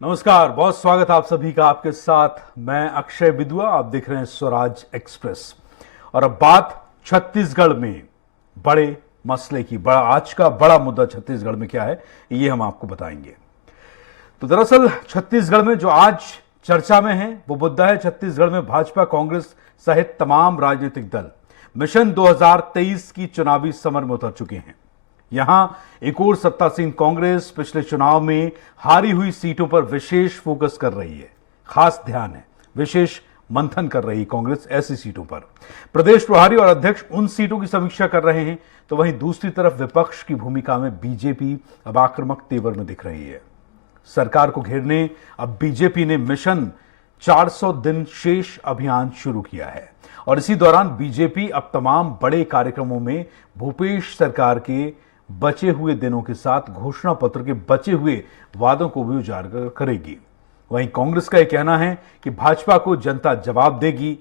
नमस्कार, बहुत स्वागत आप सभी का। आपके साथ मैं अक्षय विदुआ, आप देख रहे हैं स्वराज एक्सप्रेस। और अब बात छत्तीसगढ़ में बड़े मसले की। आज का बड़ा मुद्दा छत्तीसगढ़ में क्या है, ये हम आपको बताएंगे। तो दरअसल छत्तीसगढ़ में जो आज चर्चा में है वो मुद्दा है, छत्तीसगढ़ में भाजपा, कांग्रेस सहित तमाम राजनीतिक दल मिशन 2023 की चुनावी समर में उतर चुके हैं। यहां एक और सत्तासीन कांग्रेस पिछले चुनाव में हारी हुई सीटों पर विशेष फोकस कर रही है, खास ध्यान है, विशेष मंथन कर रही कांग्रेस ऐसी सीटों पर। प्रदेश प्रभारी और अध्यक्ष उन सीटों की समीक्षा कर रहे हैं, तो वहीं दूसरी तरफ विपक्ष की भूमिका में बीजेपी अब आक्रामक तेवर में दिख रही है। सरकार को घेरने अब बीजेपी ने मिशन 400 दिन शेष अभियान शुरू किया है और इसी दौरान बीजेपी अब तमाम बड़े कार्यक्रमों में भूपेश सरकार के बचे हुए दिनों के साथ घोषणा पत्र के बचे हुए वादों को भी उजागर करेगी। वहीं कांग्रेस का यह कहना है कि भाजपा को जनता जवाब देगी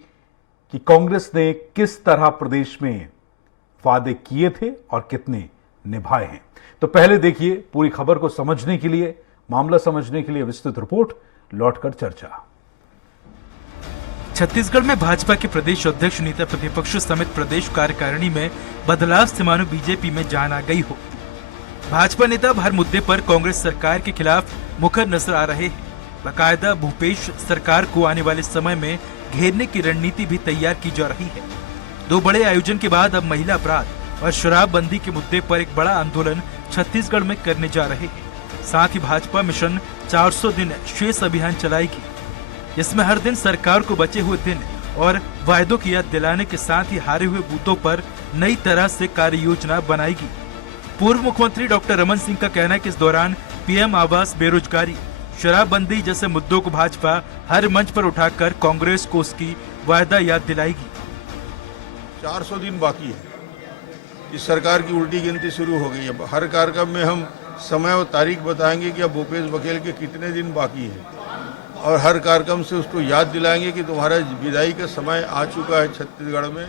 कि कांग्रेस ने किस तरह प्रदेश में वादे किए थे और कितने निभाए हैं। तो पहले देखिए पूरी खबर को समझने के लिए, मामला समझने के लिए विस्तृत रिपोर्ट, लौटकर चर्चा। छत्तीसगढ़ में भाजपा के प्रदेश अध्यक्ष, नेता प्रतिपक्ष समेत प्रदेश कार्यकारिणी में बदलाव से मानो बीजेपी में जान आ गई हो। भाजपा नेता हर मुद्दे पर कांग्रेस सरकार के खिलाफ मुखर नजर आ रहे हैं। बाकायदा भूपेश सरकार को आने वाले समय में घेरने की रणनीति भी तैयार की जा रही है। दो बड़े आयोजन के बाद अब महिला अपराध और शराबबंदी के मुद्दे पर एक बड़ा आंदोलन छत्तीसगढ़ में करने जा रहे हैं। साथ ही भाजपा मिशन 400 दिन शेष अभियान चलाएगी, जिसमें हर दिन सरकार को बचे हुए दिन और वायदों की याद दिलाने के साथ ही हारे हुए बूथों पर नई तरह से कार्य योजना बनाएगी। पूर्व मुख्यमंत्री डॉक्टर रमन सिंह का कहना है कि इस दौरान पीएम आवास, बेरोजगारी, शराबबंदी जैसे मुद्दों को भाजपा हर मंच पर उठाकर कांग्रेस को उसकी वायदा याद दिलाएगी। 400 दिन बाकी है, इस सरकार की उल्टी गिनती शुरू हो गई है। हर कार्यक्रम में हम समय और तारीख बताएंगे कि अब भूपेश बघेल के कितने दिन बाकी है और हर कार्यक्रम से उसको याद दिलाएंगे कि तुम्हारा विदाई का समय आ चुका है छत्तीसगढ़ में।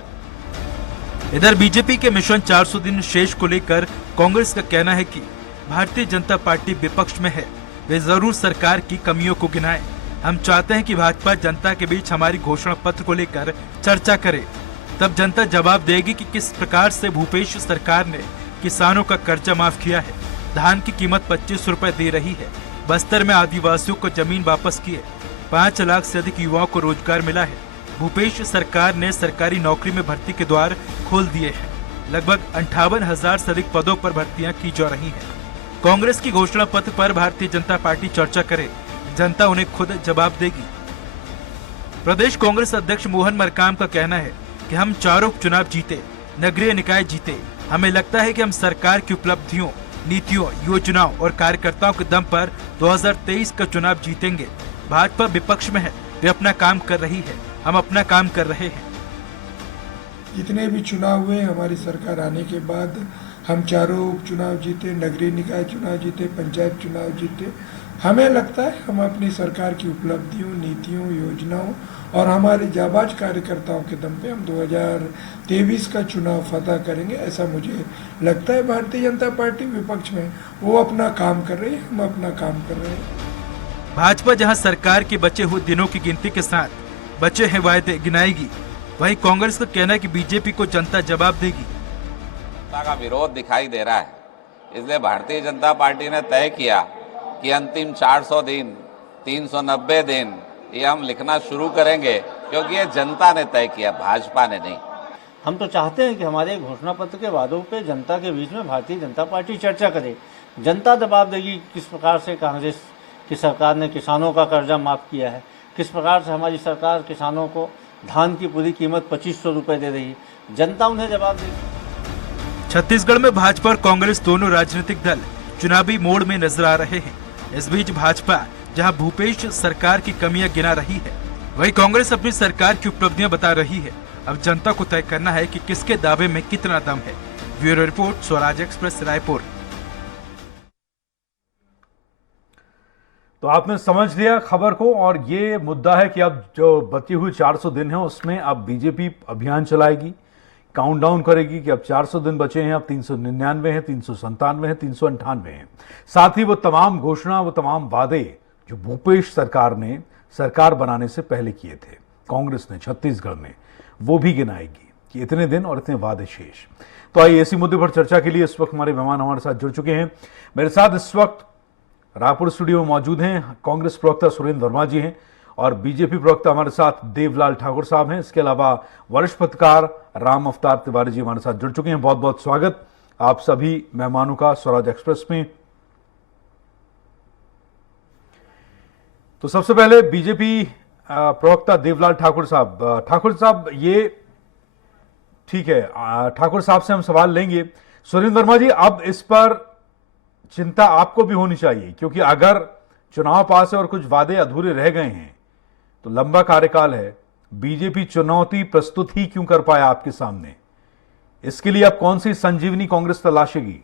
इधर बीजेपी के मिशन 400 दिन शेष को लेकर कांग्रेस का कहना है कि भारतीय जनता पार्टी विपक्ष में है, वे जरूर सरकार की कमियों को गिनाएं। हम चाहते हैं कि भाजपा जनता के बीच हमारी घोषणा पत्र को लेकर चर्चा करे, तब जनता जवाब देगी कि किस प्रकार से भूपेश सरकार ने किसानों का कर्जा माफ किया है, धान की कीमत 25 रुपए दे रही है, बस्तर में आदिवासियों को जमीन वापस की है, 5 लाख से अधिक युवाओं को रोजगार मिला है, भूपेश सरकार ने सरकारी नौकरी में भर्ती के द्वार खोल दिए हैं, लगभग 58,000 से अधिक पदों पर भर्तियां की जा रही हैं। कांग्रेस की घोषणा पत्र पर भारतीय जनता पार्टी चर्चा करे, जनता उन्हें खुद जवाब देगी। प्रदेश कांग्रेस अध्यक्ष मोहन मरकाम का कहना है कि हम चारों उपचुनाव जीते, नगरीय निकाय जीते, हमें लगता है कि हम सरकार की उपलब्धियों, नीतियों, योजनाओं और कार्यकर्ताओं के दम पर 2023 का चुनाव जीतेंगे। भाजपा विपक्ष में है, वे अपना काम कर रही है, हम अपना काम कर रहे हैं। जितने भी चुनाव हुए हमारी सरकार आने के बाद, हम चारों उपचुनाव जीते, नगरीय निकाय चुनाव जीते, पंचायत चुनाव जीते। हमें लगता है हम अपनी सरकार की उपलब्धियों, नीतियों, योजनाओं और हमारे जाबाज कार्यकर्ताओं के दम पे हम 2023 का चुनाव फतह करेंगे, ऐसा मुझे लगता है। भारतीय जनता पार्टी विपक्ष में, वो अपना काम कर रही है, हम अपना काम कर रहे हैं। भाजपा जहां सरकार के बचे हुए दिनों की गिनती के साथ बचे हैं वायदे गिनाएगी, वहीं कांग्रेस का कहना है कि बीजेपी को जनता जवाब देगी। जनता का विरोध दिखाई दे रहा है, इसलिए भारतीय जनता पार्टी ने तय किया कि अंतिम 400 दिन, 390 दिन ये हम लिखना शुरू करेंगे, क्योंकि ये जनता ने तय किया, भाजपा ने नहीं। हम तो चाहते हैं कि हमारे घोषणा पत्र के वादों पे जनता के बीच में भारतीय जनता पार्टी चर्चा करे, जनता जवाब देगी किस प्रकार से कांग्रेस की सरकार ने किसानों का कर्जा माफ किया है, किस प्रकार से हमारी सरकार किसानों को धान की पूरी कीमत 2500 रुपए दे रही है, जनता उन्हें जवाब देगी। छत्तीसगढ़ में भाजपा और कांग्रेस दोनों राजनीतिक दल चुनावी मोड़ में नजर आ रहे हैं। इस बीच भाजपा जहां भूपेश सरकार की कमियां गिना रही है, वहीं कांग्रेस अपनी सरकार की उपलब्धियां बता रही है। अब जनता को तय करना है कि किसके दावे में कितना दम है। Bureau report, Swaraj express, Raipur. तो आपने समझ लिया खबर को, और ये मुद्दा है कि अब जो बची हुई 400 दिन है उसमें अब बीजेपी अभियान चलाएगी, काउंटडाउन करेगी कि अब 400 दिन बचे हैं, अब 399 हैं, 397 हैं, 398 हैं। साथ ही वो तमाम घोषणा, वो तमाम वादे जो भूपेश सरकार ने सरकार बनाने से पहले किए थे कांग्रेस ने छत्तीसगढ़ में, वो भी गिनाएगी कि इतने दिन और इतने वादे शेष। तो आइए इसी मुद्दे पर चर्चा के लिए इस वक्त हमारे मेहमान हमारे साथ जुड़ चुके हैं। मेरे साथ इस वक्त रायपुर स्टूडियो में मौजूद हैं कांग्रेस प्रवक्ता सुरेंद्र वर्मा जी हैं और बीजेपी प्रवक्ता हमारे साथ देवलाल ठाकुर साहब हैं। इसके अलावा वरिष्ठ पत्रकार राम अवतार तिवारी जी हमारे साथ जुड़ चुके हैं। बहुत बहुत स्वागत आप सभी मेहमानों का स्वराज एक्सप्रेस में। तो सबसे पहले बीजेपी प्रवक्ता देवलाल ठाकुर साहब, ये ठीक है, ठाकुर साहब से हम सवाल लेंगे। सुरेंद्र वर्मा जी, अब इस पर चिंता आपको भी होनी चाहिए, क्योंकि अगर चुनाव पास है और कुछ वादे अधूरे रह गए हैं तो लंबा कार्यकाल है, बीजेपी चुनौती प्रस्तुत ही क्यों कर पाया आपके सामने? इसके लिए अब कौन सी संजीवनी कांग्रेस तलाशेगी?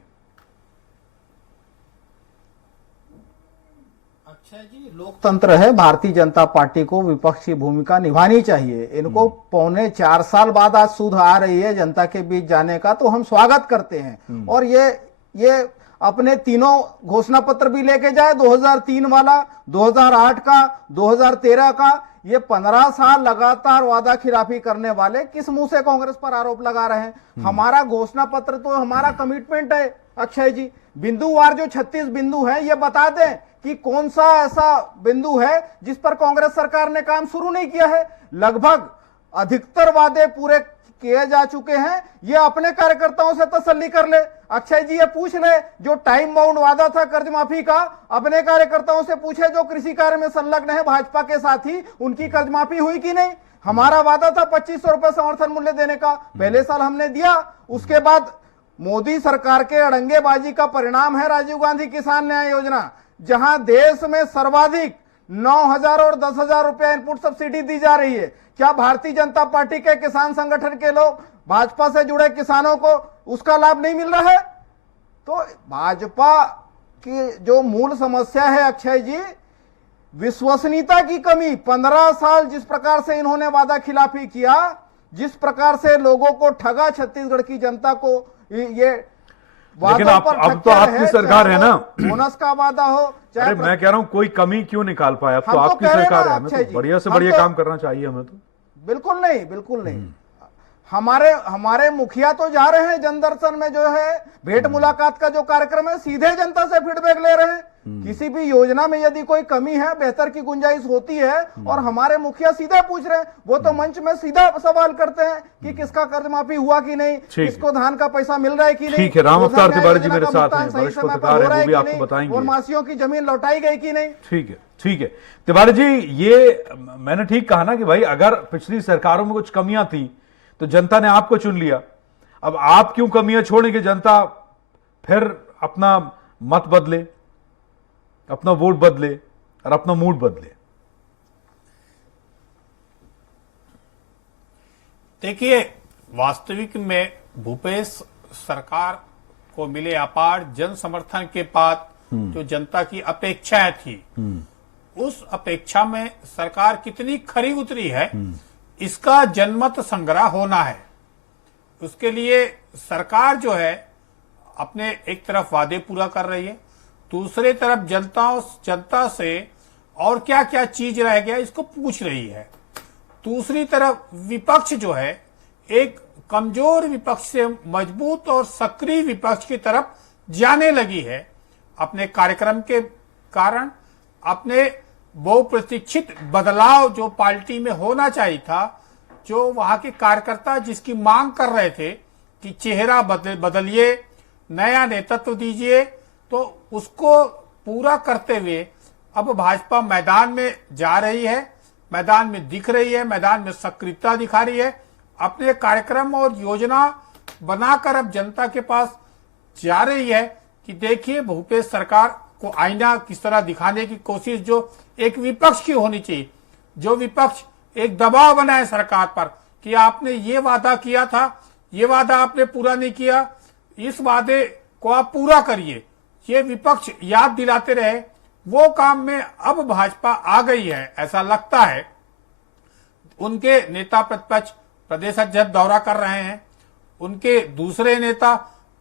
अच्छा जी, लोकतंत्र है, भारतीय जनता पार्टी को विपक्ष की भूमिका निभानी चाहिए। इनको 4.25 साल बाद आज सुध आ रही है जनता के बीच जाने का, तो हम स्वागत करते हैं। और ये अपने तीनों घोषणा पत्र भी लेके जाए, 2003 वाला, 2008 का, 2013 का। ये 15 साल लगातार वादा खिलाफी करने वाले किस मुंह से कांग्रेस पर आरोप लगा रहे हैं? हमारा घोषणा पत्र तो हमारा कमिटमेंट है अक्षय जी। बिंदुवार जो 36 बिंदु है, ये बता दें कि कौन सा ऐसा बिंदु है जिस पर कांग्रेस सरकार ने काम शुरू नहीं किया है। लगभग अधिकतर वादे पूरे किए जा चुके हैं। ये अपने कार्यकर्ताओं से तसल्ली कर ले अक्षय जी, ये पूछ ले जो टाइम बाउंड वादा था कर्ज माफी का, अपने कार्यकर्ताओं से पूछे जो कृषि कार्य में संलग्न है भाजपा के साथ ही, उनकी कर्ज माफी हुई कि नहीं? हमारा वादा था 2500 रुपए समर्थन मूल्य देने का, पहले साल हमने दिया। उसके बाद मोदी सरकार के अड़ंगेबाजी का परिणाम है राजीव गांधी किसान न्याय योजना, जहां देश में सर्वाधिक 9,000 और 10,000 रुपया इनपुट सब्सिडी दी जा रही है। क्या भारतीय जनता पार्टी के किसान संगठन के लोग, भाजपा से जुड़े किसानों को उसका लाभ नहीं मिल रहा है? तो भाजपा की जो मूल समस्या है अक्षय जी, विश्वसनीयता की कमी। 15 साल जिस प्रकार से इन्होंने वादा खिलाफी किया, जिस प्रकार से लोगों को ठगा, छत्तीसगढ़ की जनता को ये लेकिन अब तो आपकी सरकार है ना, बोनस का वादा हो, अरे मैं कह रहा हूं कोई कमी क्यों निकाल पाया? अब तो आपकी सरकार है, हमें तो बढ़िया से बढ़िया काम करना चाहिए। हमें तो बिल्कुल नहीं। हमारे मुखिया तो जा रहे हैं जनदर्शन में, जो है भेंट मुलाकात का जो कार्यक्रम है, सीधे जनता से फीडबैक ले रहे हैं। किसी भी योजना में यदि कोई कमी है, बेहतर की गुंजाइश होती है, और हमारे मुखिया सीधे पूछ रहे हैं। वो तो मंच में सीधा सवाल करते हैं कि किसका कर्ज माफी हुआ कि नहीं, किसको धान का पैसा मिल रहा है कि नहीं। ठीक है, राम अवतार तिवारी जी मेरे साथ हैं, वरिष्ठ पत्रकार हैं, वो भी आपको बताएंगे। और मासियों की जमीन लौटाई गई कि नहीं। ठीक है तिवारी जी, ये मैंने ठीक कहा ना कि भाई अगर पिछली सरकारों में कुछ कमियां थी तो जनता ने आपको चुन लिया। अब आप क्यों कमियां छोड़ें कि जनता फिर अपना मत बदले, अपना वोट बदले और अपना मूड बदले? देखिए, वास्तविक में भूपेश सरकार को मिले अपार जन समर्थन के बाद जो जनता की अपेक्षाएं थी, उस अपेक्षा में सरकार कितनी खरी उतरी है, इसका जनमत संग्रह होना है। उसके लिए सरकार जो है अपने एक तरफ वादे पूरा कर रही है, दूसरे तरफ जनता से और क्या क्या चीज रह गया इसको पूछ रही है। दूसरी तरफ विपक्ष जो है एक कमजोर विपक्ष से मजबूत और सक्रिय विपक्ष की तरफ जाने लगी है। अपने कार्यक्रम के कारण, अपने बहुप्रतीक्षित बदलाव जो पार्टी में होना चाहिए था, जो वहां के कार्यकर्ता जिसकी मांग कर रहे थे कि चेहरा बदलिए, नया नेतृत्व दीजिए, तो उसको पूरा करते हुए अब भाजपा मैदान में जा रही है, मैदान में दिख रही है, मैदान में सक्रियता दिखा रही है। अपने कार्यक्रम और योजना बनाकर अब जनता के पास जा रही है कि देखिए भूपेश सरकार को आईना किस तरह दिखाने की कोशिश जो एक विपक्ष की होनी चाहिए। जो विपक्ष एक दबाव बनाए सरकार पर कि आपने ये वादा किया था, ये वादा आपने पूरा नहीं किया, इस वादे को आप पूरा करिए, ये विपक्ष याद दिलाते रहे। वो काम में अब भाजपा आ गई है ऐसा लगता है। उनके नेता प्रतिपक्ष प्रदेश अध्यक्ष दौरा कर रहे हैं, उनके दूसरे नेता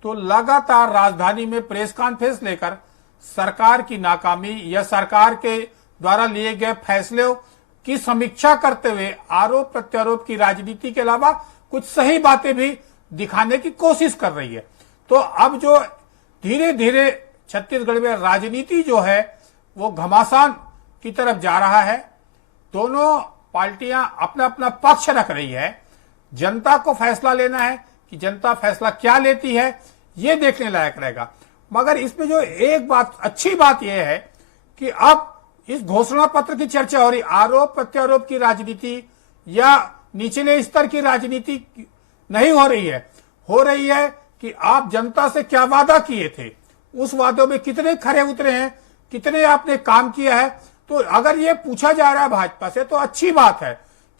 तो लगातार राजधानी में प्रेस कॉन्फ्रेंस लेकर सरकार की नाकामी या सरकार के द्वारा लिए गए फैसलों की समीक्षा करते हुए आरोप प्रत्यारोप की राजनीति के अलावा कुछ सही बातें भी दिखाने की कोशिश कर रही है। तो अब जो धीरे धीरे छत्तीसगढ़ में राजनीति जो है वो घमासान की तरफ जा रहा है। दोनों पार्टियां अपना अपना पक्ष रख रही है। जनता को फैसला लेना है कि जनता फैसला क्या लेती है, ये देखने लायक रहेगा। मगर इसमें जो एक बात, अच्छी बात यह है कि अब इस घोषणा पत्र की चर्चा हो रही, आरोप प्रत्यारोप की राजनीति या निचले स्तर की राजनीति नहीं हो रही है कि आप जनता से क्या वादा किए थे, उस वादों में कितने खरे उतरे हैं, कितने आपने काम किया है। तो अगर ये पूछा जा रहा है भाजपा से तो अच्छी बात है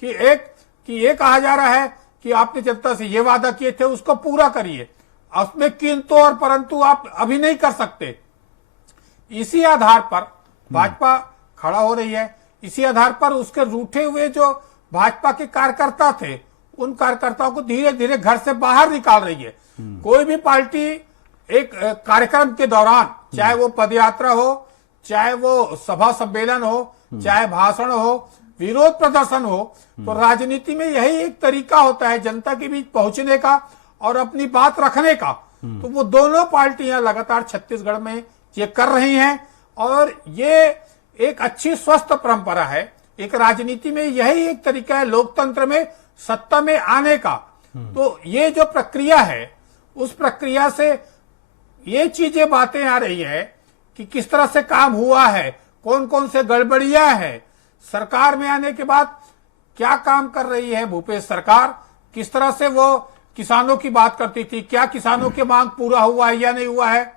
कि ये कहा जा रहा है कि आपने जनता से ये वादा किए थे उसको पूरा करिए, उसमें किंतु और परंतु आप अभी नहीं कर सकते। इसी आधार पर भाजपा खड़ा हो रही है। इसी आधार पर उसके रूठे हुए जो भाजपा के कार्यकर्ता थे, उन कार्यकर्ताओं को धीरे धीरे घर से बाहर निकाल रही है। कोई भी पार्टी एक कार्यक्रम के दौरान, चाहे वो पदयात्रा हो, चाहे वो सभा सम्मेलन हो, चाहे भाषण हो, विरोध प्रदर्शन हो, तो राजनीति में यही एक तरीका होता है जनता के बीच पहुंचने का और अपनी बात रखने का। तो वो दोनों पार्टियां लगातार छत्तीसगढ़ में ये कर रही हैं और ये एक अच्छी स्वस्थ परंपरा है। एक राजनीति में यही एक तरीका है लोकतंत्र में सत्ता में आने का। तो ये जो प्रक्रिया है, उस प्रक्रिया से ये चीजें बातें आ रही है कि किस तरह से काम हुआ है, कौन कौन से गड़बड़ियां है, सरकार में आने के बाद क्या काम कर रही है भूपेश सरकार, किस तरह से वो किसानों की बात करती थी, क्या किसानों की मांग पूरा हुआ है या नहीं हुआ है,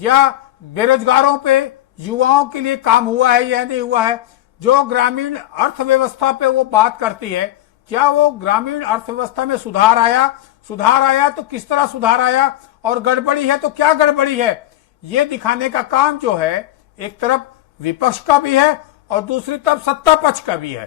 या बेरोजगारों पे, युवाओं के लिए काम हुआ है या नहीं हुआ है। जो ग्रामीण अर्थव्यवस्था पे वो बात करती है, क्या वो ग्रामीण अर्थव्यवस्था में सुधार आया तो किस तरह सुधार आया, और गड़बड़ी है तो क्या गड़बड़ी है, ये दिखाने का काम जो है एक तरफ विपक्ष का भी है और दूसरी तरफ सत्ता पक्ष का भी है।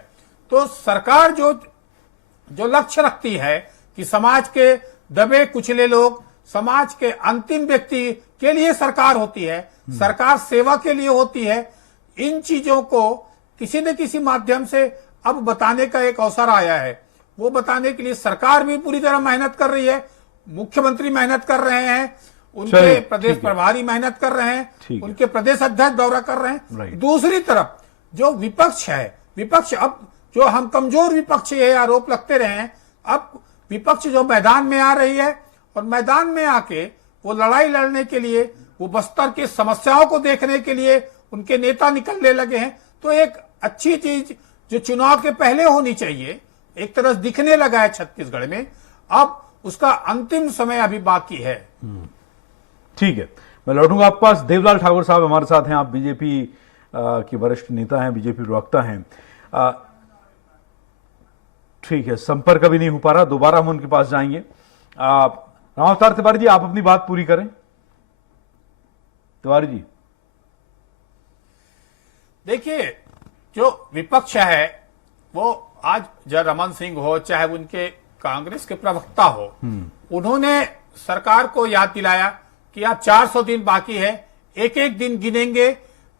तो सरकार जो लक्ष्य रखती है कि समाज के दबे कुचले लोग, समाज के अंतिम व्यक्ति के लिए सरकार होती है, सरकार सेवा के लिए होती है, इन चीजों को किसी न किसी माध्यम से अब बताने का एक अवसर आया है। वो बताने के लिए सरकार भी पूरी तरह मेहनत कर रही है, मुख्यमंत्री मेहनत कर रहे हैं, उनके प्रदेश प्रभारी मेहनत कर रहे हैं, उनके प्रदेश अध्यक्ष दौरा कर रहे हैं। दूसरी तरफ जो विपक्ष है, विपक्ष अब जो हम कमजोर विपक्ष ये आरोप लगते रहे हैं, अब विपक्ष जो मैदान में आ रही है और मैदान में आके वो लड़ाई लड़ने के लिए, वो बस्तर की समस्याओं को देखने के लिए उनके नेता निकलने लगे हैं। तो एक अच्छी चीज जो चुनाव के पहले होनी चाहिए, एक तरह से दिखने लगा है छत्तीसगढ़ में, अब उसका अंतिम समय अभी बाकी है। ठीक है, मैं लौटूंगा आपके पास। देवलाल ठाकुर साहब हमारे साथ हैं, आप बीजेपी के वरिष्ठ नेता हैं, बीजेपी प्रवक्ता हैं। ठीक है, संपर्क अभी नहीं हो पा रहा, दोबारा हम उनके पास जाएंगे। रामावतार तिवारी जी, आप अपनी बात पूरी करें। तिवारी जी, देखिए, जो विपक्ष है वो आज जय रमन सिंह हो, चाहे उनके कांग्रेस के प्रवक्ता हो, उन्होंने सरकार को याद दिलाया कि आप 400 दिन बाकी है, एक एक दिन गिनेंगे,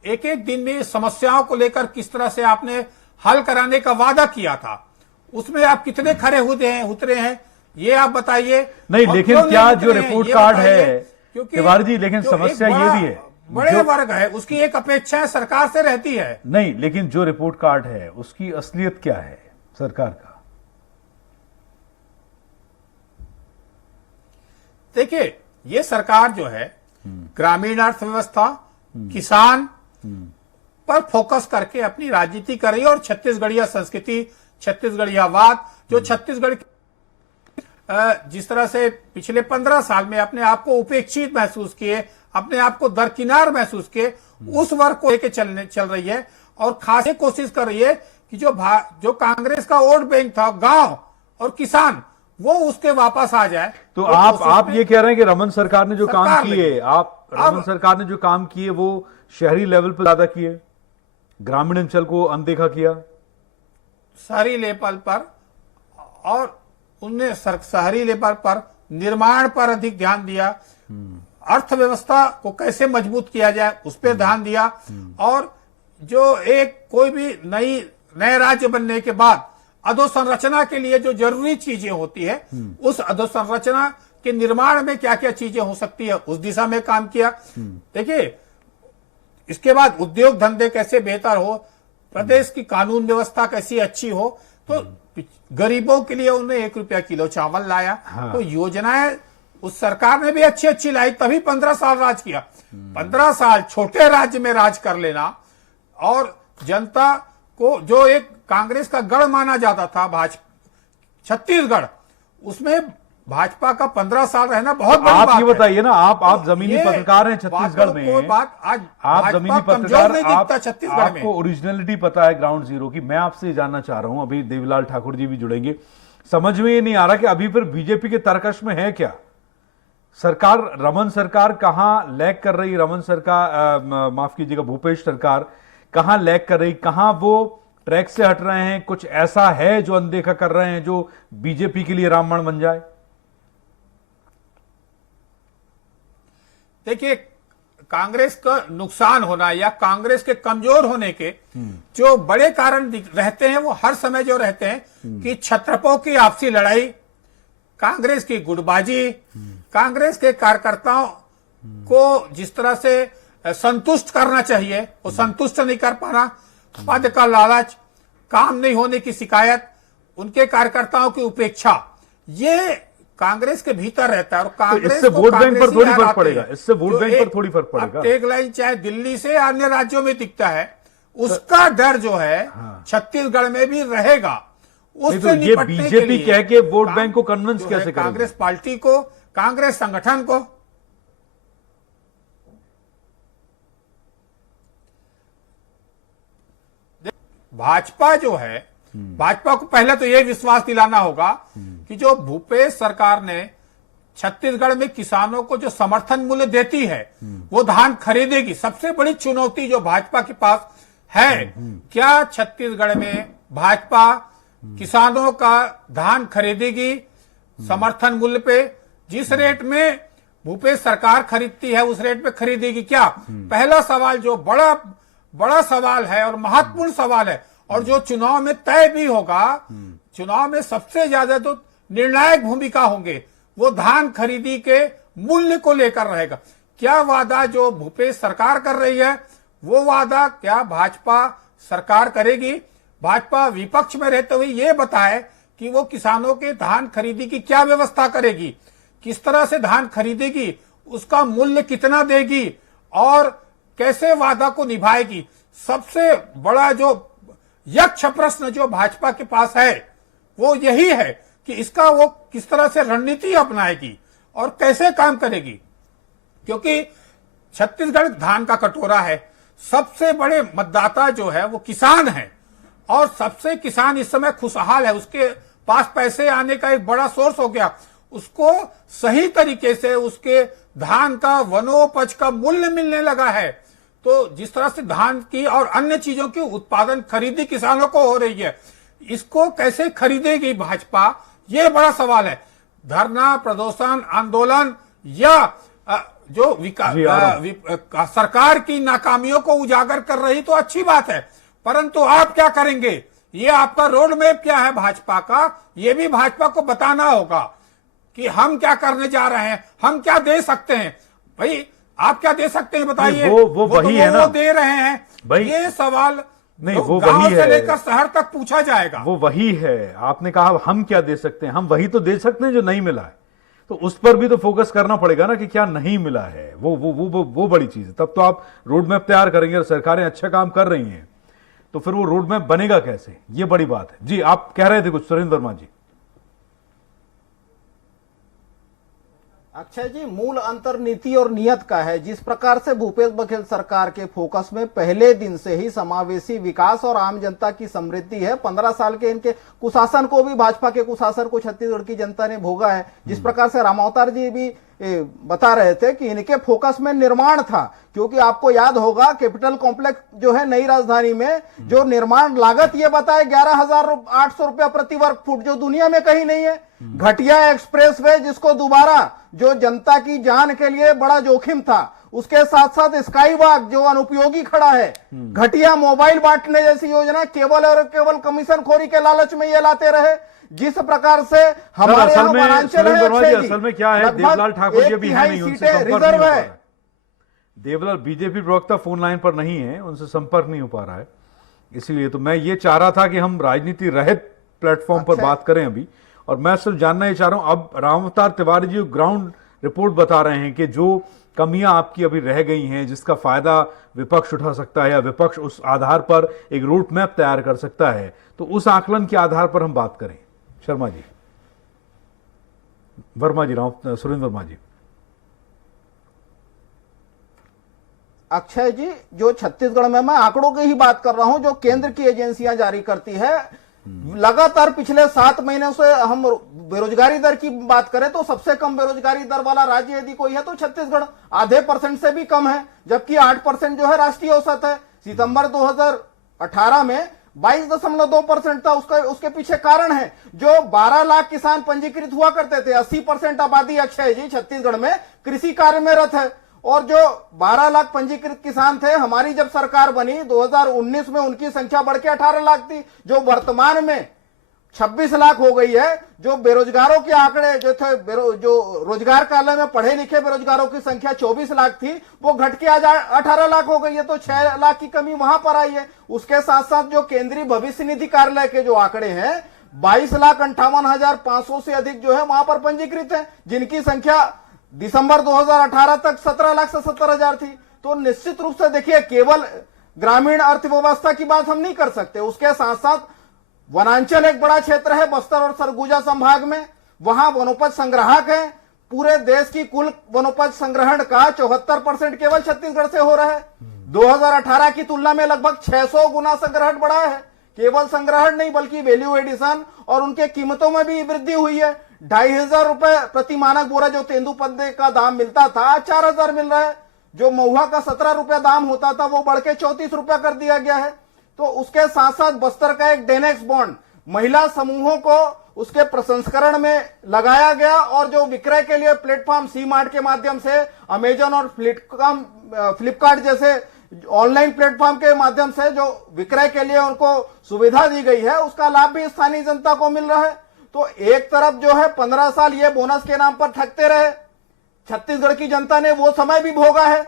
एक एक दिन में समस्याओं को लेकर किस तरह से आपने हल कराने का वादा किया था, उसमें आप कितने खरे उतरे हैं, ये आप बताइए। नहीं, लेकिन क्या जो रिपोर्ट कार्ड है तिवारी जी, लेकिन समस्या ये भी है, बड़े वर्ग है उसकी एक अपेक्षा सरकार से रहती है। नहीं, लेकिन जो रिपोर्ट कार्ड है उसकी असलियत क्या है सरकार का? देखिए, ये सरकार जो है ग्रामीण अर्थव्यवस्था, किसान पर फोकस करके अपनी राजनीति कर रही है और छत्तीसगढ़िया संस्कृति, छत्तीसगढ़ियावाद, जो छत्तीसगढ़ जिस तरह से पिछले 15 साल में अपने आप को उपेक्षित महसूस किए, अपने आप को दरकिनार महसूस किए, उस वर्ग को लेके चल रही है और खास कोशिश कर रही है कि जो कांग्रेस का वोट बैंक था, गांव और किसान, वो उसके वापस आ जाए। तो आप ये कह रहे हैं कि रमन सरकार ने जो काम किए, रमन सरकार ने जो काम किए वो शहरी लेवल पर ज्यादा किए, ग्रामीण अंचल को अनदेखा किया शहरी लेवल पर, और उनने शहरी लेवल पर निर्माण पर अधिक ध्यान दिया, अर्थव्यवस्था को कैसे मजबूत किया जाए उस पर ध्यान दिया, और जो एक कोई भी नए राज्य बनने के बाद अधोसंरचना के लिए जो जरूरी चीजें होती है, उस अधोसंरचना के निर्माण में क्या क्या चीजें हो सकती है, उस दिशा में काम किया। देखिए, इसके बाद उद्योग धंधे कैसे बेहतर हो, प्रदेश की कानून व्यवस्था कैसी अच्छी हो, तो गरीबों के लिए उन्होंने 1 रुपया किलो चावल लाया। तो योजनाएं उस सरकार ने भी अच्छी अच्छी लाई, तभी 15 साल राज किया। 15 साल छोटे राज्य में राज कर लेना, और जनता को जो एक कांग्रेस का गढ़ माना जाता था छत्तीसगढ़, उसमें भाजपा का 15 साल रहना बहुत बड़ी बात है। आप ये बताइए ना, आप जमीनी पत्रकार हैं छत्तीसगढ़ में, आप जमीनी पत्रकार, आपको ओरिजिनलिटी पता है ग्राउंड जीरो की। मैं आपसे जानना चाह रहा हूं, अभी देवीलाल ठाकुर जी भी जुड़ेंगे, समझ में ये नहीं आ रहा कि अभी फिर बीजेपी के तर्कश में है क्या? सरकार, रमन सरकार कहां लैग कर रही, रमन सरकार, माफ कीजिएगा, भूपेश सरकार कहां लैग कर रही, कहां वो ट्रैक से हट रहे हैं? कुछ ऐसा है जो अनदेखा कर रहे हैं जो बीजेपी के लिए रामबाण बन जाए? देखिए, कांग्रेस का नुकसान होना या कांग्रेस के कमजोर होने के जो बड़े कारण रहते हैं, वो हर समय जो रहते हैं कि छत्रपों की आपसी लड़ाई, कांग्रेस की गुटबाजी, कांग्रेस के कार्यकर्ताओं को जिस तरह से संतुष्ट करना चाहिए वो संतुष्ट नहीं कर पाना, पद का लालच, काम नहीं होने की शिकायत, उनके कार्यकर्ताओं की उपेक्षा, ये कांग्रेस के भीतर रहता है। और कांग्रेस इससे वोट बैंक पर थोड़ी फर्क पड़ेगा, इससे वोट बैंक पर थोड़ी फर्क पड़ेगा। टेक लाइन चाहे दिल्ली से अन्य राज्यों में दिखता है, उसका डर जो है छत्तीसगढ़ में भी रहेगा। उससे ये बीजेपी कह के वोट बैंक को कन्विंस कैसे करेगी? कांग्रेस पार्टी को, कांग्रेस संगठन को, भाजपा जो है, भाजपा को पहले तो यह विश्वास दिलाना होगा कि जो भूपेश सरकार ने छत्तीसगढ़ में किसानों को जो समर्थन मूल्य देती है, वो धान खरीदेगी। सबसे बड़ी चुनौती जो भाजपा के पास है, क्या छत्तीसगढ़ में भाजपा किसानों का धान खरीदेगी समर्थन मूल्य पे? जिस रेट में भूपेश सरकार खरीदती है उस रेट पे खरीदेगी क्या? पहला सवाल जो बड़ा सवाल है और महत्वपूर्ण सवाल है, और जो चुनाव में तय भी होगा, चुनाव में सबसे ज्यादा तो निर्णायक भूमिका होंगे, वो धान खरीदी के मूल्य को लेकर रहेगा। क्या वादा जो भूपेश सरकार कर रही है, वो वादा क्या भाजपा सरकार करेगी? भाजपा विपक्ष में रहते हुए ये बताए कि वो किसानों के धान खरीदी की क्या व्यवस्था करेगी, किस तरह से धान खरीदेगी, उसका मूल्य कितना देगी और कैसे वादा को निभाएगी। सबसे बड़ा जो यक्ष प्रश्न जो भाजपा के पास है वो यही है कि इसका वो किस तरह से रणनीति अपनाएगी और कैसे काम करेगी। क्योंकि छत्तीसगढ़ धान का कटोरा है, सबसे बड़े मतदाता जो है वो किसान है, और सबसे किसान इस समय खुशहाल है, उसके पास पैसे आने का एक बड़ा सोर्स हो गया, उसको सही तरीके से उसके धान का वनोपज का मूल्य मिलने लगा है। तो जिस तरह से धान की और अन्य चीजों की उत्पादन खरीदी किसानों को हो रही है, इसको कैसे खरीदेगी भाजपा, ये बड़ा सवाल है। धरना, प्रदर्शन, आंदोलन या जो सरकार की नाकामियों को उजागर कर रही तो अच्छी बात है, परंतु आप क्या करेंगे, ये आपका रोड मैप क्या है भाजपा का, ये भी भाजपा को बताना होगा कि हम क्या करने जा रहे हैं, हम क्या दे सकते हैं। भाई आप क्या दे सकते हैं बताइए। वो वही है ना, वो दे रहे हैं भाई, ये सवाल नहीं, वो गांव वही से है, लेकर शहर तक पूछा जाएगा। वो वही है। आपने कहा हम क्या दे सकते हैं, हम वही तो दे सकते हैं जो नहीं मिला है, तो उस पर भी तो फोकस करना पड़ेगा ना कि क्या नहीं मिला है। वो बड़ी चीज है। तब तो आप रोड मैप तैयार करेंगे और सरकारें अच्छा काम कर रही हैं, तो फिर वो रोड मैप बनेगा कैसे, ये बड़ी बात है। जी आप कह रहे थे कुछ, सुरेंद्र वर्मा जी। अक्षय जी, मूल अंतर नीति और नियत का है। जिस प्रकार से भूपेश बघेल सरकार के फोकस में पहले दिन से ही समावेशी विकास और आम जनता की समृद्धि है, 15 साल के इनके कुशासन को भी, भाजपा के कुशासन को छत्तीसगढ़ की जनता ने भोगा है। जिस प्रकार से रामावतार जी भी बता रहे थे कि इनके फोकस में निर्माण था, क्योंकि आपको याद होगा कैपिटल कॉम्प्लेक्स जो है नई राजधानी में, जो निर्माण लागत ये बताए 11,800 रुपया प्रति वर्ग फुट, जो दुनिया में कहीं नहीं है। घटिया एक्सप्रेसवे जिसको दोबारा, जो जनता की जान के लिए बड़ा जोखिम था, उसके साथ साथ स्काई वॉक जो अनुपयोगी खड़ा है, घटिया मोबाइल बांटने जैसी योजना केवल और केवल कमीशन खोरी के लालच में ये लाते रहे। जिस प्रकार से हमारे यहाँ वनांचल है, असल में क्या है, देवलाल ठाकुर जी अभी है नहीं, उनसे संपर्क नहीं हो पा रहा है। देवलाल बीजेपी प्रवक्ता फोन लाइन पर नहीं है, उनसे संपर्क नहीं हो पा रहा है, इसीलिए तो मैं ये चाह रहा था कि हम राजनीति रहित प्लेटफॉर्म पर बात करें अभी। और मैं सिर्फ जानना ये चाह रहा हूं, अब राम अवतार तिवारी जी ग्राउंड रिपोर्ट बता रहे हैं कि जो कमियां आपकी अभी रह गई हैं, जिसका फायदा विपक्ष उठा सकता है या विपक्ष उस आधार पर एक रूट मैप तैयार कर सकता है, तो उस आकलन के आधार पर हम बात करें। शर्मा जी, वर्मा जी, सुरेंद्र वर्मा जी। अक्षय जी, जो छत्तीसगढ़ में, मैं आंकड़ों की ही बात कर रहा हूं जो केंद्र की एजेंसियां जारी करती है, लगातार पिछले 7 महीनों से हम बेरोजगारी दर की बात करें तो सबसे कम बेरोजगारी दर वाला राज्य यदि कोई है तो छत्तीसगढ़, आधे % से भी कम है, जबकि 8% जो है राष्ट्रीय औसत है। सितंबर 2018 में 22.2% था। उसके पीछे कारण है, जो 12 लाख किसान पंजीकृत हुआ करते थे, 80% आबादी अक्षय जी छत्तीसगढ़ में कृषि कार्य में रत है, और जो 12 लाख पंजीकृत किसान थे, हमारी जब सरकार बनी 2019 में उनकी संख्या बढ़ के 18 लाख थी, जो वर्तमान में 26 लाख हो गई है। जो बेरोजगारों के आंकड़े जो थे, जो रोजगार कार्यालय में पढ़े लिखे बेरोजगारों की संख्या 24 लाख थी, वो घट के आज 18 लाख हो गई है, तो 6 लाख की कमी वहां पर आई है। उसके साथ साथ जो केंद्रीय भविष्य निधि कार्यालय के जो आंकड़े हैं, 22,58,500 से अधिक जो है वहां पर पंजीकृत है, जिनकी संख्या दिसंबर 2018 तक 17 लाख से 70,000 थी। तो निश्चित रूप से देखिए, केवल ग्रामीण अर्थव्यवस्था की बात हम नहीं कर सकते, उसके साथ साथ वनांचल एक बड़ा क्षेत्र है बस्तर और सरगुजा संभाग में, वहां वनोपज संग्राहक है। पूरे देश की कुल वनोपज संग्रहण का 74% केवल छत्तीसगढ़ से हो रहा है। 2018 की तुलना में लगभग 600 गुना संग्रहण बढ़ा है। केवल संग्रहण नहीं बल्कि वैल्यू एडिशन और उनके कीमतों में भी वृद्धि हुई है। 2,500 रुपए प्रति मानक बोरा जो तेंदुपत्ते का दाम मिलता था 4,000 मिल रहा है। जो महुआ का 17 रुपया दाम होता था वो बढ़ के 34 रुपया कर दिया गया है। तो उसके साथ साथ बस्तर का एक डेनेक्स बॉन्ड महिला समूहों को उसके प्रसंस्करण में लगाया गया, और जो विक्रय के लिए प्लेटफॉर्म सी मार्ट के माध्यम से अमेजन और फ्लिपकार्ट जैसे ऑनलाइन प्लेटफॉर्म के माध्यम से जो विक्रय के लिए उनको सुविधा दी गई है, उसका लाभ भी स्थानीय जनता को मिल रहा है। तो एक तरफ जो है 15 साल ये बोनस के नाम पर ठगते रहे, छत्तीसगढ़ की जनता ने वो समय भी भोगा है।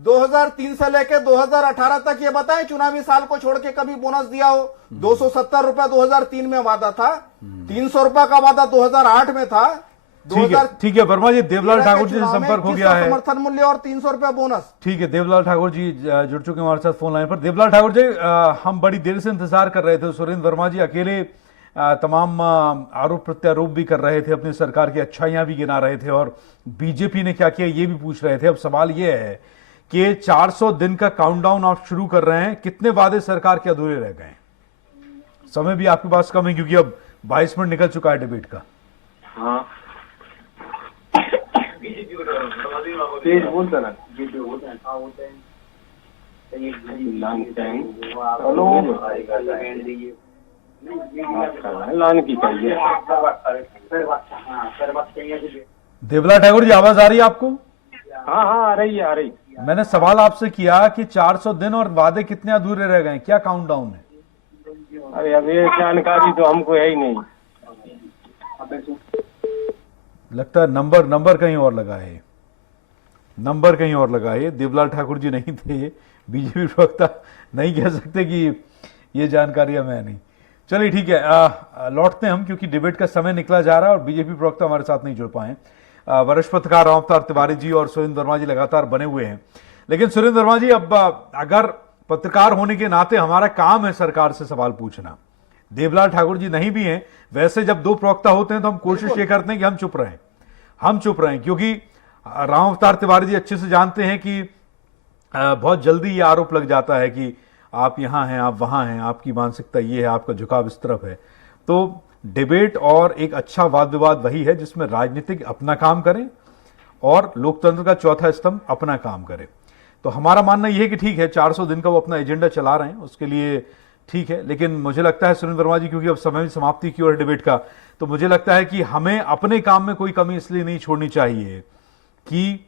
2003 से लेकर 2018 तक ये बताएं, चुनावी साल को छोड़ के कभी बोनस दिया हो? 270 रुपया 2003 में वादा था, 300 रुपया का वादा 2008 में था। ठीक है वर्मा जी, देवलाल ठाकुर जी से संपर्क हो गया है। समर्थन मूल्य और 300 रुपया बोनस। ठीक है, देवलाल ठाकुर जी जुड़ चुके हैं हमारे साथ फोन लाइन पर। देवलाल ठाकुर जी, हम बड़ी देर से इंतजार कर रहे थे, सुरेंद्र वर्मा जी अकेले तमाम आरोप प्रत्यारोप भी कर रहे थे, अपनी सरकार की अच्छाइयां भी गिना रहे थे, और बीजेपी ने क्या किया ये भी पूछ रहे थे। अब सवाल ये है कि 400 दिन का काउंटडाउन आप शुरू कर रहे हैं, कितने वादे सरकार के अधूरे रह गए? समय भी आपके पास कम है क्योंकि अब 22 मिनट निकल चुका है डिबेट का। हाँ, देवलाल ठाकुर जी, आवाज आ रही है आपको? हाँ हाँ, आ रही है, आ रही। मैंने सवाल आपसे किया कि 400 दिन और वादे कितने अधूरे रह गए, क्या काउंटडाउन है? अरे अब ये जानकारी तो हमको है ही नहीं। लगता है नंबर कहीं और लगा है, नंबर कहीं और लगा है। देवलाल ठाकुर जी नहीं थे, बीजेपी प्रवक्ता नहीं कह सकते कि ये जानकारी मैं नहीं। चलिए ठीक है, लौटते हैं हम क्योंकि डिबेट का समय निकला जा रहा है और बीजेपी प्रवक्ता हमारे साथ नहीं जुड़ पाए। वरिष्ठ पत्रकार राम अवतार तिवारी जी और सुरेंद्र वर्मा जी लगातार बने हुए हैं, लेकिन सुरेंद्र वर्मा जी, अब अगर पत्रकार होने के नाते हमारा काम है सरकार से सवाल पूछना, देवलाल ठाकुर जी नहीं भी हैं, वैसे जब दो प्रवक्ता होते हैं तो हम कोशिश ये करते हैं कि हम चुप रहें, क्योंकि राम अवतार तिवारी जी अच्छे से जानते हैं कि बहुत जल्दी ये आरोप लग जाता है कि आप यहां हैं, आप वहां हैं, आपकी मानसिकता ये है, आपका झुकाव इस तरफ है। तो डिबेट और एक अच्छा वाद विवाद वही है जिसमें राजनीतिक अपना काम करें और लोकतंत्र का चौथा स्तंभ अपना काम करे। तो हमारा मानना यह है कि ठीक है, 400 दिन का वो अपना एजेंडा चला रहे हैं, उसके लिए ठीक है, लेकिन मुझे लगता है सुरेंद्र वर्मा जी, क्योंकि अब समय की समाप्ति की ओर डिबेट का, तो मुझे लगता है कि हमें अपने काम में कोई कमी इसलिए नहीं छोड़नी चाहिए कि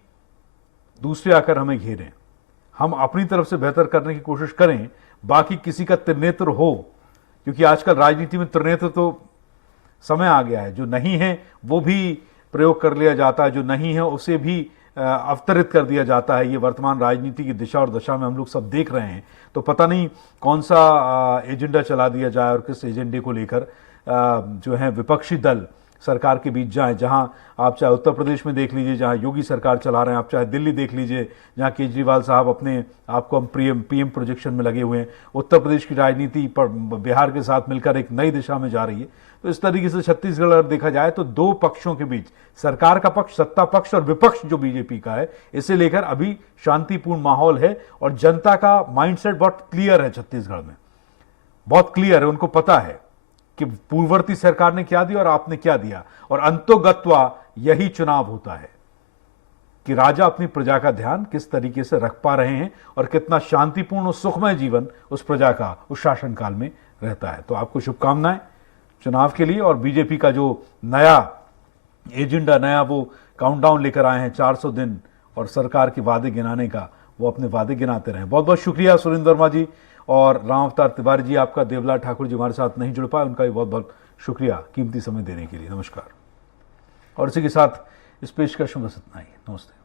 दूसरे आकर हमें घेरें, हम अपनी तरफ से बेहतर करने की कोशिश करें, बाकी किसी का त्रिनेत्र हो, क्योंकि आजकल राजनीति में त्रिनेत्र तो समय आ गया है, जो नहीं है वो भी प्रयोग कर लिया जाता है, जो नहीं है उसे भी अवतरित कर दिया जाता है। ये वर्तमान राजनीति की दिशा और दशा में हम लोग सब देख रहे हैं। तो पता नहीं कौन सा एजेंडा चला दिया जाए और किस एजेंडे को लेकर जो है विपक्षी दल सरकार के बीच जाएं। जहां आप चाहे उत्तर प्रदेश में देख लीजिए, जहां योगी सरकार चला रहे हैं, आप चाहे दिल्ली देख लीजिए, जहां केजरीवाल साहब अपने आपको हम पीएम प्रोजेक्शन में लगे हुए हैं। उत्तर प्रदेश की राजनीति पर बिहार के साथ मिलकर एक नई दिशा में जा रही है। तो इस तरीके से छत्तीसगढ़ अगर देखा जाए तो दो पक्षों के बीच, सरकार का पक्ष, सत्ता पक्ष और विपक्ष जो बीजेपी का है, इसे लेकर अभी शांतिपूर्ण माहौल है और जनता का माइंडसेट बहुत क्लियर है। छत्तीसगढ़ में बहुत क्लियर है, उनको पता है कि पूर्ववर्ती सरकार ने क्या दिया और आपने क्या दिया, और अंतोगत्वा यही चुनाव होता है कि राजा अपनी प्रजा का ध्यान किस तरीके से रख पा रहे हैं और कितना शांतिपूर्ण और सुखमय जीवन उस प्रजा का उस शासनकाल में रहता है। तो आपको शुभकामनाएं चुनाव के लिए। और बीजेपी का जो नया एजेंडा, नया वो काउंटडाउन लेकर आए हैं 400 दिन और सरकार के वादे गिनाने का, वो अपने वादे गिनाते रहे। बहुत बहुत शुक्रिया सुरेंद्र वर्मा जी और राम अवतार तिवारी जी, आपका देवलाल ठाकुर जी हमारे साथ नहीं जुड़ पाए, उनका भी बहुत बहुत शुक्रिया कीमती समय देने के लिए। नमस्कार। और इसी के साथ इस पेशकश में बस इतना ही। नमस्ते।